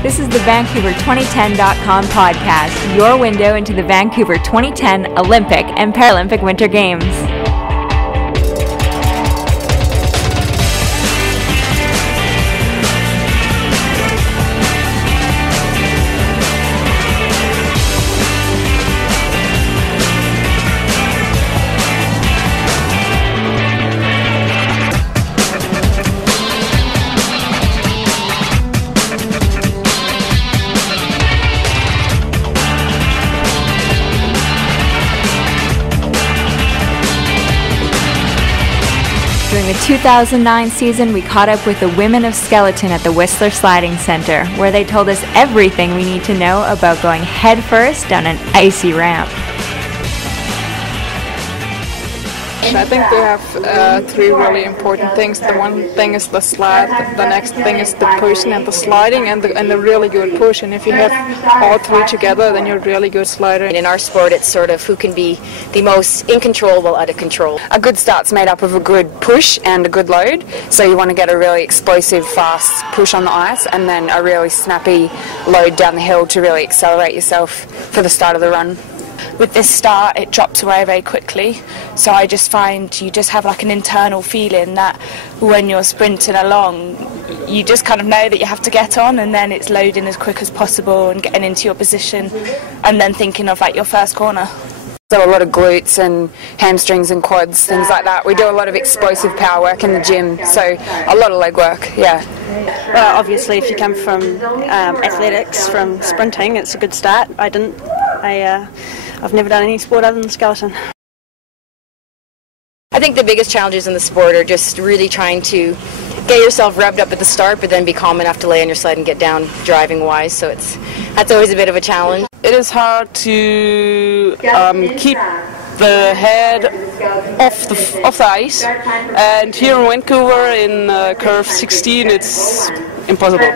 This is the Vancouver2010.com podcast, your window into the Vancouver 2010 Olympic and Paralympic Winter Games. During the 2009 season, we caught up with the women of skeleton at the Whistler Sliding Center, where they told us everything we need to know about going headfirst down an icy ramp. I think they have three really important things. The one thing is the slide, the next thing is the pushing and the sliding and the really good push. And if you have all three together, then you're a really good slider. In our sport, it's sort of who can be the most in control while out of control. A good start's made up of a good push and a good load. So you want to get a really explosive, fast push on the ice and then a really snappy load down the hill to really accelerate yourself for the start of the run. With this start, it drops away very quickly, so I just find you just have like an internal feeling that when you're sprinting along, you just kind of know that you have to get on, and then it's loading as quick as possible and getting into your position and then thinking of like your first corner. So a lot of glutes and hamstrings and quads, things like that. We do a lot of explosive power work in the gym, so a lot of leg work, yeah. Well, obviously if you come from athletics, from sprinting, it's a good start. I didn't. I've never done any sport other than skeleton. I think the biggest challenges in the sport are just really trying to get yourself revved up at the start, but then be calm enough to lay on your sled and get down driving wise, so that's always a bit of a challenge. It is hard to keep the head off the ice, and here in Vancouver in curve 16 it's impossible.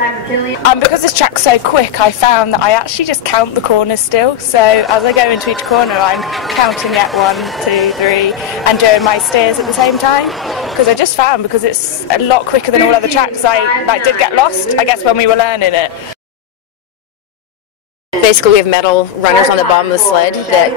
Because this track's so quick, I found that I actually just count the corners still, so as I go into each corner I'm counting at 1, 2, 3 and doing my steers at the same time, because I just found because it's a lot quicker than all other tracks I did get lost, I guess, when we were learning it. Basically, we have metal runners on the bottom of the sled that,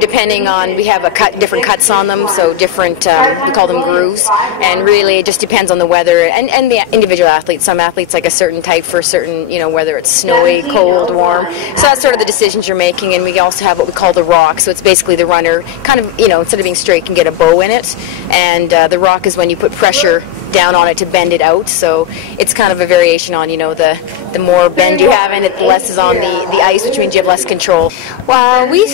depending on, we have different cuts on them, so different, we call them grooves, and really it just depends on the weather and the individual athletes. Some athletes like a certain type for a certain, whether it's snowy, cold, warm. So that's sort of the decisions you're making, and we also have what we call the rock, so it's basically the runner, kind of, instead of being straight, can get a bow in it, and the rock is when you put pressure down on it to bend it out, so it's kind of a variation on, the more bend you have in it, the less is on the ice, which means you have less control. Well, we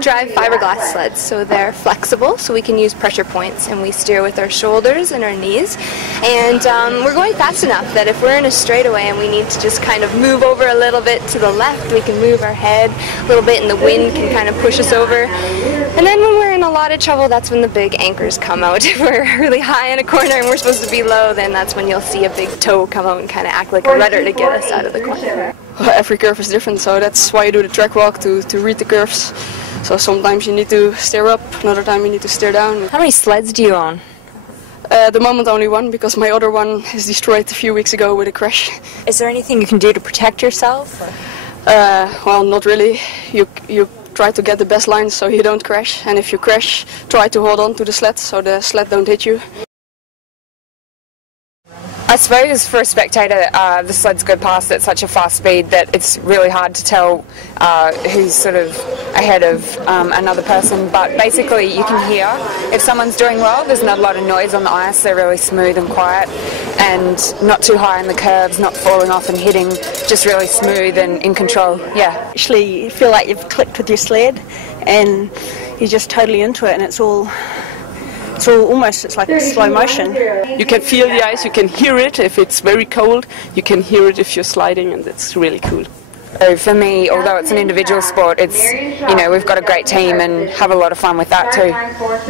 drive fiberglass sleds, so they're flexible, so we can use pressure points, and we steer with our shoulders and our knees, and we're going fast enough that if we're in a straightaway and we need to just kind of move over a little bit to the left, we can move our head a little bit and the wind can kind of push us over. And then when we're in a lot of trouble, that's when the big anchors come out. If we're really high in a corner and we're supposed to be low, then that's when you'll see a big toe come out and kind of act like a rudder to get us out of the corner. Every curve is different, so that's why you do the track walk, to read the curves. So sometimes you need to steer up, another time you need to steer down. How many sleds do you own? At the moment only one, because my other one is destroyed a few weeks ago with a crash. Is there anything you can do to protect yourself? Well, not really. You try to get the best lines so you don't crash, and if you crash, try to hold on to the sled so the sled don't hit you. I suppose for a spectator, the sleds go past at such a fast speed that it's really hard to tell who's sort of ahead of another person, but basically you can hear if someone's doing well. There's not a lot of noise on the ice, they're really smooth and quiet and not too high in the curves, not falling off and hitting, just really smooth and in control, yeah. Actually, you feel like you've clicked with your sled and you're just totally into it, and it's like slow motion. You can feel the ice, you can hear it if it's very cold, you can hear it if you're sliding, and it's really cool. So for me, although it's an individual sport, it's, we've got a great team and have a lot of fun with that too.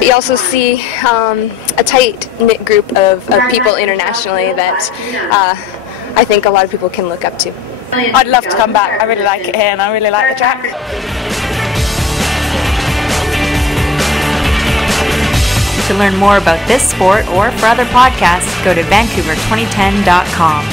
We also see a tight-knit group of people internationally that I think a lot of people can look up to. I'd love to come back. I really like it here and I really like the track. To learn more about this sport or for other podcasts, go to Vancouver2010.com.